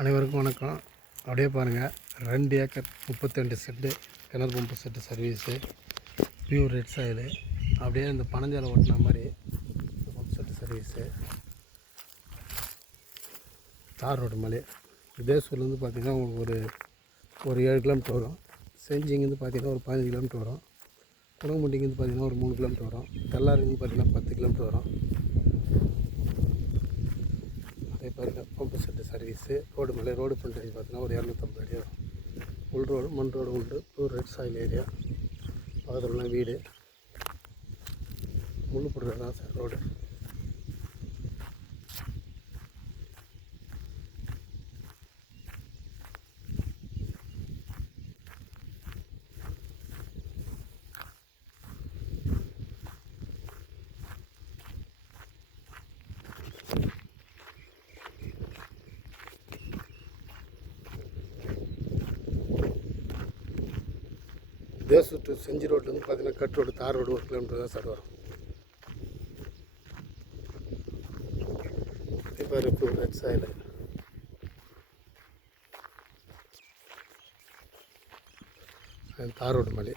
அனைவருக்கும் வணக்கம். அப்படியே பாருங்கள், 2 ஏக்கர் 32 செட்டு கிணறு pump set service, pure red soil. அப்படியே இந்த பனஞ்சாலை ஓட்டின மாதிரி பம்பு செட்டு சர்வீஸு, தார் ரோடு மலை. இதே சொல்லேருந்து பார்த்திங்கன்னா உங்களுக்கு ஒரு 7 கிலோமீட்டர் வரும். செஞ்சிங்கேருந்து பார்த்திங்கன்னா ஒரு 15 கிலோமீட்டர் வரும். குளம்பட்டிங்கேருந்து பார்த்திங்கன்னா ஒரு 3 கிலோமீட்டர் வரும். தெல்லாருங்கேருந்து பார்த்திங்கன்னா 10 கிலோமீட்டர் வரும். அதே பாருங்கள், பம்பு செட்டு சர்வீஸு, ரோடு மேலே ரோடு ஃப்ரண்டேஜ் பார்த்தீங்கன்னா ஒரு 250 அடி வரும். உள் ரோடு மண் ரோடு உண்டு. ஒரு ரெட் சாயில் ஏரியா, பக்கத்துலலாம் வீடு, முள்ளு போடுறது தான் சார் ரோடு. தேசூர் டு செஞ்சி ரோட்லேருந்து பார்த்தீங்கன்னா கட் ரோடு, தார் ரோடு 1 கிலோமீட்டர் தான் சார் வரும். இப்போ இருக்குது ரெட் சாயில். தார் ரோடு மலை.